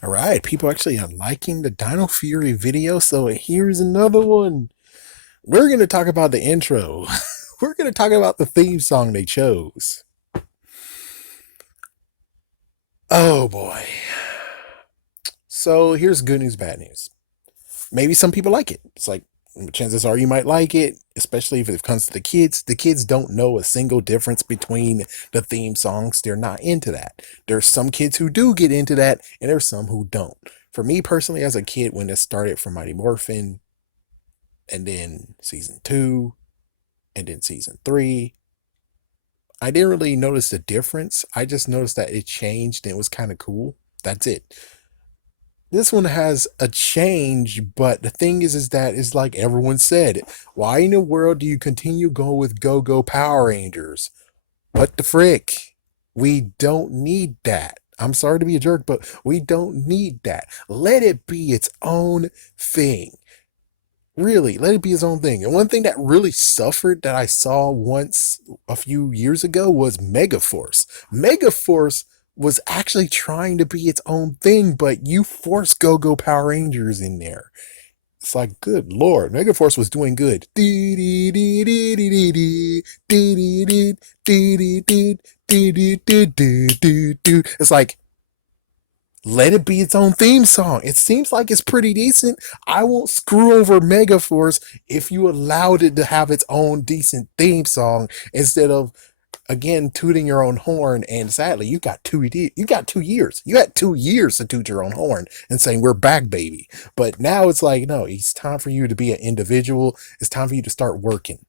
All right, people actually are liking the Dino Fury video, so here's another one. We're going to talk about the intro. We're going to talk about the theme song they chose. Oh boy. So here's good news, bad news. Maybe some people like it. It's like, chances are you might like it, especially if it comes to the kids. The kids don't know a single difference between the theme songs. They're not into that. There's some kids who do get into that, and there's some who don't. For me personally, as a kid, when it started from Mighty Morphin, and then season 2, and then season 3, I didn't really notice the difference. I just noticed that it changed and it was kind of cool. That's it. This one has a change, but the thing is that it's like everyone said, why in the world do you continue going with Go Go Power Rangers? What the frick? We don't need that. I'm sorry to be a jerk, but we don't need that. Let it be its own thing. Really, let it be his own thing. And one thing that really suffered that I saw once a few years ago was Megaforce. Megaforce was actually trying to be its own thing, but you forced Go Go Power Rangers in there. It's like, good lord, Megaforce was doing good. It's like, let it be its own theme song. It seems like it's pretty decent. I won't screw over Megaforce if you allowed it to have its own decent theme song instead of again tooting your own horn. And sadly, you got 2 years. You had 2 years to toot your own horn and saying we're back, baby. But now it's like, no, it's time for you to be an individual. It's time for you to start working.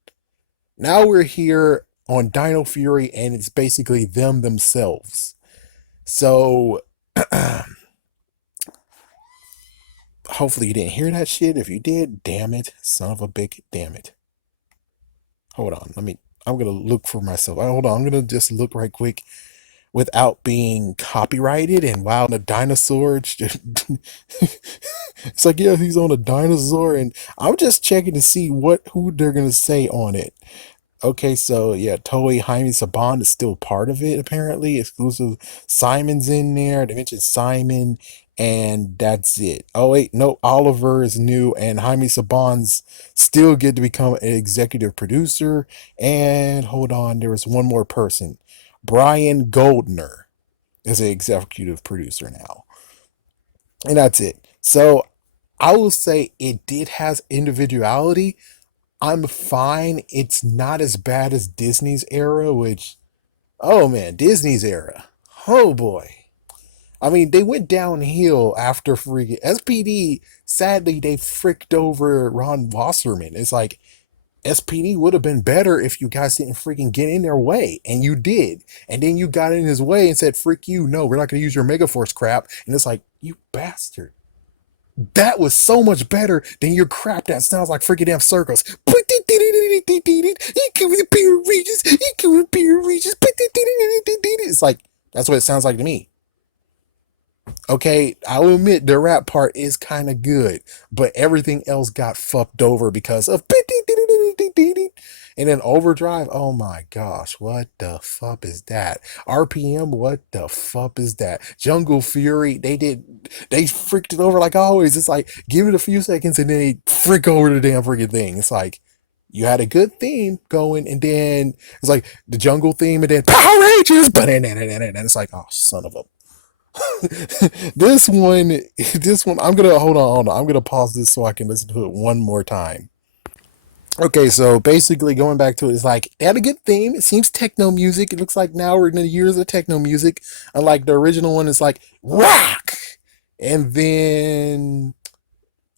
Now we're here on Dino Fury, and it's basically them themselves. So hopefully you didn't hear that shit. If you did, damn it, son of a big damn it. Hold on, I'm gonna look for myself. Hold on, I'm gonna just look right quick without being copyrighted. And wow, the dinosaur, it's like, yeah, he's on a dinosaur, and I'm just checking to see who they're gonna say on it. Okay, so yeah, Toei Jaime Saban is still part of it, apparently. Exclusive Simon's in there. They mentioned Simon, and that's it. Oh, wait, no, Oliver is new, and Jaime Saban's still get to become an executive producer. And hold on, there was one more person. Brian Goldner is an executive producer now. And that's it. So I will say it did has individuality. I'm fine. It's not as bad as Disney's era, which, oh man, Disney's era. Oh boy. I mean, they went downhill after freaking SPD. Sadly, they fricked over Ron Wasserman. It's like, SPD would have been better if you guys didn't freaking get in their way. And you did. And then you got in his way and said, frick you. No, we're not going to use your Megaforce crap. And it's like, you bastard. That was so much better than your crap that sounds like freaking damn circles. It's like, that's what it sounds like to me. Okay, I'll admit the rap part is kind of good, but everything else got fucked over because of. And then Overdrive, oh my gosh, what the fuck is that? RPM, what the fuck is that? Jungle Fury, they freaked it over like always. It's like, give it a few seconds and then they freak over the damn freaking thing. It's like, you had a good theme going, and then it's like the jungle theme, and then Power Rangers, but and it's like, oh, son of a this one, I'm gonna hold on. I'm gonna pause this so I can listen to it one more time. Okay, so basically going back to it, it's like they had a good theme. It seems techno music. It looks like now we're in the years of techno music. Unlike the original one, it's like rock. And then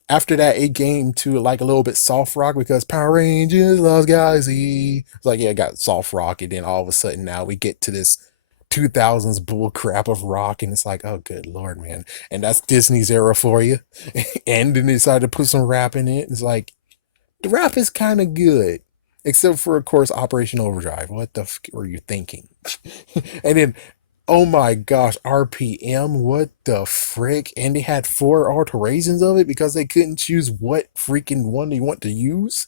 after that, it came to like a little bit soft rock because Power Rangers, Lost Galaxy. It's like, yeah, it got soft rock, and then all of a sudden now we get to this 2000s bull crap of rock, and it's like, oh good lord, man. And that's Disney's era for you. And then they decided to put some rap in it. It's like, the rap is kind of good, except for, of course, Operation Overdrive. What the were you thinking? And then, oh my gosh, RPM, what the frick? And they had 4 alterations of it because they couldn't choose what freaking one they want to use.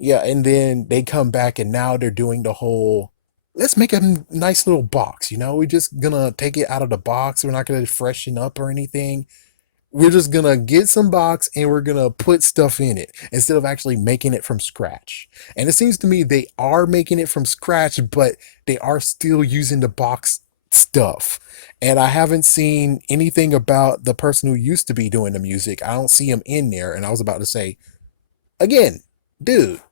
Yeah, and then they come back and now they're doing the whole let's make a nice little box. We're just gonna take it out of the box. We're not gonna freshen up or anything. We're just gonna get some box and we're gonna put stuff in it instead of actually making it from scratch. And it seems to me they are making it from scratch, but they are still using the box stuff. And I haven't seen anything about the person who used to be doing the music. I don't see him in there. And I was about to say, again, dude,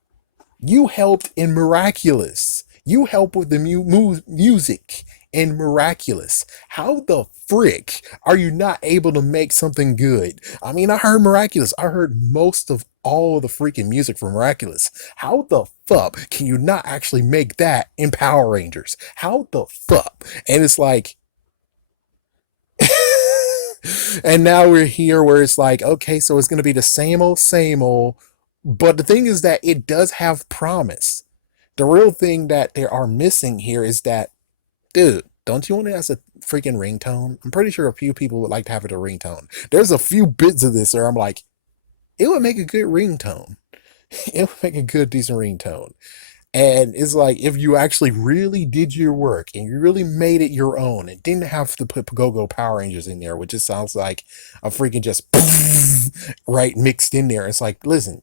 you helped in Miraculous. You helped with the music in Miraculous. How the frick are you not able to make something good? I mean, I heard Miraculous. I heard most of all of the freaking music from Miraculous. How the fuck can you not actually make that in Power Rangers? How the fuck? And it's like, and now we're here where it's like, okay, so it's going to be the same old. But the thing is that it does have promise. The real thing that they are missing here is that, dude, don't you want it as a freaking ringtone? I'm pretty sure a few people would like to have it a ringtone. There's a few bits of this where I'm like, it would make a good ringtone. It would make a good, decent ringtone. And it's like, if you actually really did your work and you really made it your own and didn't have to put Go-Go Power Rangers in there, which just sounds like a freaking just right mixed in there. It's like, listen,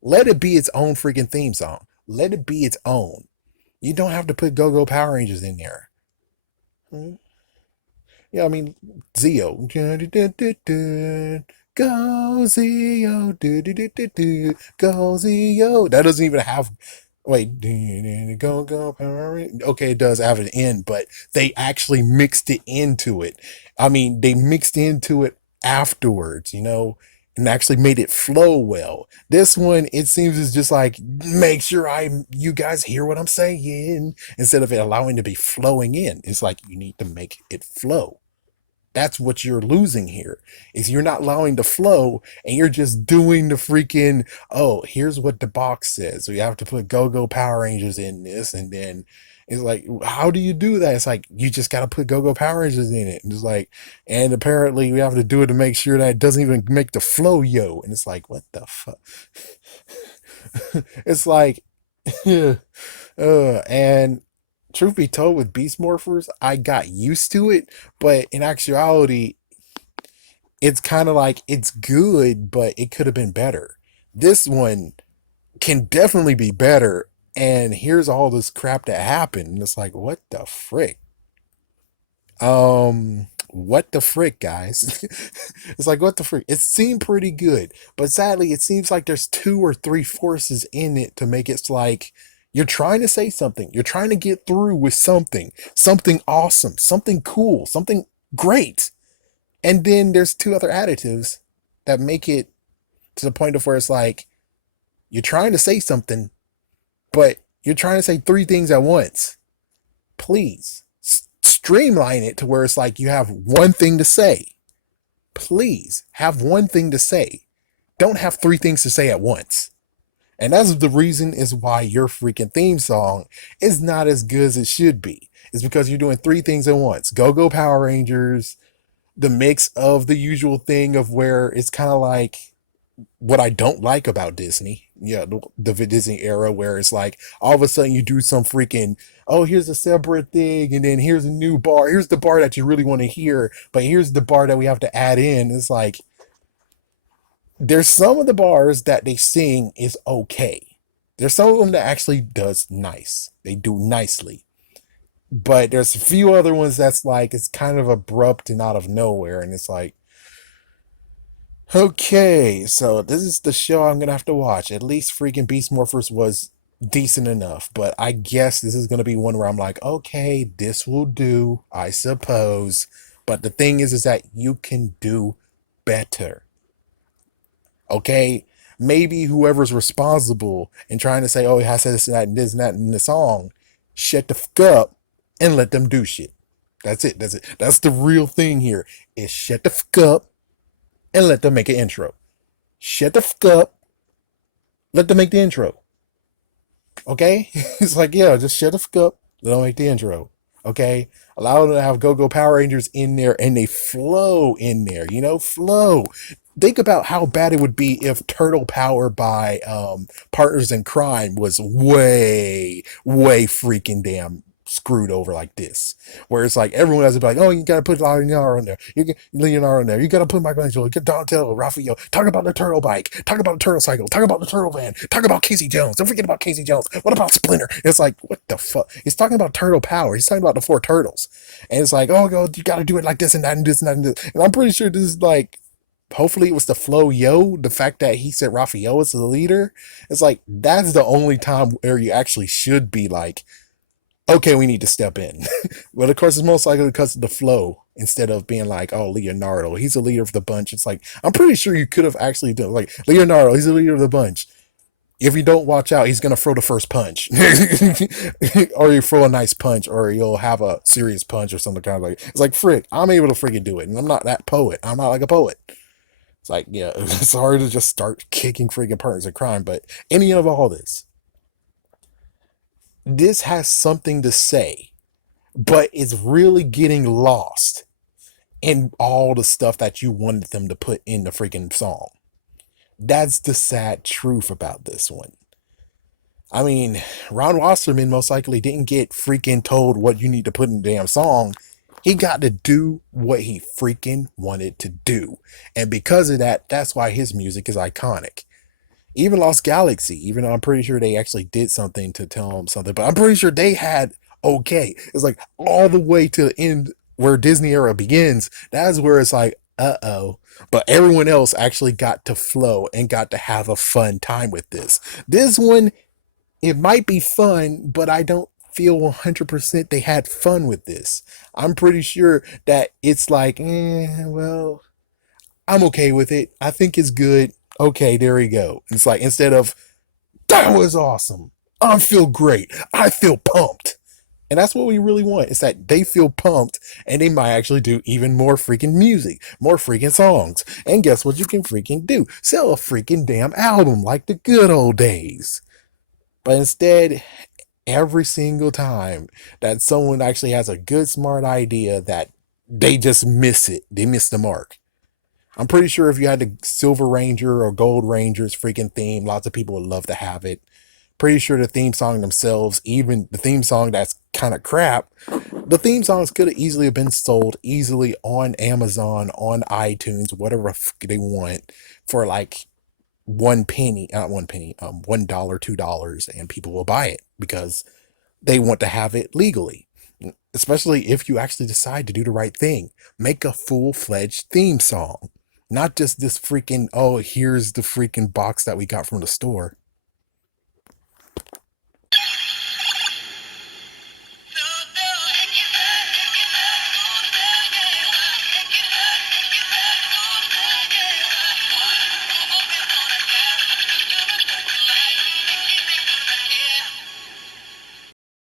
let it be its own freaking theme song. Let it be its own. You don't have to put Go-Go Power Rangers in there. Hmm? Yeah, I mean, Zio. Go Zio. Go Zio. That doesn't even have. Wait, go Power Rangers. Okay, it does have an end, but they actually mixed it into it. I mean, they mixed into it afterwards, and actually made it flow well. This one, it seems is just like, make sure you guys hear what I'm saying, instead of it allowing to be flowing in. It's like you need to make it flow. That's what you're losing here, is you're not allowing the flow and you're just doing the freaking, oh, here's what the box says, so you have to put Go-Go Power Rangers in this, and then it's like, how do you do that? It's like, you just got to put Go-Go Power Rangers in it, and it's like, and apparently we have to do it to make sure that it doesn't even make the flow, and it's like, what the fuck. It's like and truth be told, with Beast Morphers, I got used to it, but in actuality, it's kind of like, it's good, but it could have been better. This one can definitely be better, and here's all this crap that happened, and it's like, what the frick? What the frick, guys? It's like, what the frick? It seemed pretty good, but sadly, it seems like there's two or three forces in it to make it like you're trying to say something, you're trying to get through with something awesome, something cool, something great, and then there's two other additives that make it to the point of where it's like you're trying to say something, but you're trying to say three things at once. Please streamline it to where it's like you have one thing to say. Please have one thing to say. Don't have three things to say at once. And that's the reason is why your freaking theme song is not as good as it should be. It's because you're doing three things at once. Go-Go Power Rangers, the mix of the usual thing of where it's kind of like what I don't like about Disney. Yeah, the Disney era where it's like all of a sudden you do some freaking, oh, here's a separate thing, and then here's a new bar. Here's the bar that you really want to hear, but here's the bar that we have to add in. It's like there's some of the bars that they sing is okay. There's some of them that actually does nice. They do nicely. But there's a few other ones that's like it's kind of abrupt and out of nowhere, and it's like, okay, so this is the show I'm gonna have to watch. At least freaking Beast Morphers was decent enough, but I guess this is gonna be one where I'm like, okay, this will do, I suppose. But the thing is that you can do better. Okay? Maybe whoever's responsible and trying to say, oh, he has this and that and this and that in the song, shut the fuck up and let them do shit. That's it. That's it. That's the real thing here. Is shut the fuck up and let them make an intro. Shut the fuck up. Let them make the intro. Okay? It's like, yeah, just shut the fuck up. Let them make the intro. Okay? Allow them to have Go-Go Power Rangers in there and they flow in there. Flow. Think about how bad it would be if Turtle Power by Partners in Crime was way, way freaking damn screwed over like this, where it's like everyone has to be like, oh, you gotta put Leonardo in there, you get Leonardo in there, you gotta put Michelangelo, get Donatello, Raphael, talk about the turtle bike, talk about the turtle cycle, talk about the turtle van, talk about Casey Jones, don't forget about Casey Jones, what about Splinter? It's like, what the fuck? He's talking about turtle power, he's talking about the four turtles, and it's like, oh, you gotta do it like this and that and this and that and this, and I'm pretty sure this is like, hopefully it was the flow, the fact that he said Raphael was the leader. It's like, that's the only time where you actually should be like, okay, we need to step in. But of course, it's most likely because of the flow instead of being like, oh, Leonardo, he's the leader of the bunch. It's like, I'm pretty sure you could have actually done like, Leonardo, he's the leader of the bunch. If you don't watch out, he's gonna throw the first punch, or you throw a nice punch, or you'll have a serious punch or something kind of like. It's like frick, I'm able to freaking do it, and I'm not that poet. I'm not like a poet. It's like, yeah, it's hard to just start kicking freaking partners in crime, but any of all this has something to say, but it's really getting lost in all the stuff that you wanted them to put in the freaking song. That's the sad truth about this one. I mean, Ron Wasserman most likely didn't get freaking told what you need to put in the damn song. He got to do what he freaking wanted to do. And because of that, that's why his music is iconic. Even Lost Galaxy, even though I'm pretty sure they actually did something to tell him something, but I'm pretty sure they had okay. It's like all the way to the end where Disney era begins. That's where it's like, uh-oh. But everyone else actually got to flow and got to have a fun time with this. This one, it might be fun, but I don't feel 100% they had fun with this. I'm pretty sure that it's like, well, I'm okay with it. I think it's good. Okay, there we go. It's like, instead of, that was awesome, I feel great, I feel pumped. And that's what we really want. It's that they feel pumped and they might actually do even more freaking music, more freaking songs. And guess what you can freaking do? Sell a freaking damn album like the good old days. But instead, every single time that someone actually has a good, smart idea, that they just miss it. They miss the mark. I'm pretty sure if you had the Silver Ranger or Gold Ranger's freaking theme, lots of people would love to have it. Pretty sure the theme song themselves, even the theme song that's kind of crap, the theme songs could have easily have been sold easily on Amazon, on iTunes, whatever they want, for like 1 penny, not 1 penny, $1, $2, and people will buy it because they want to have it legally. Especially if you actually decide to do the right thing. Make a full-fledged theme song. Not just this freaking, oh, here's the freaking box that we got from the store.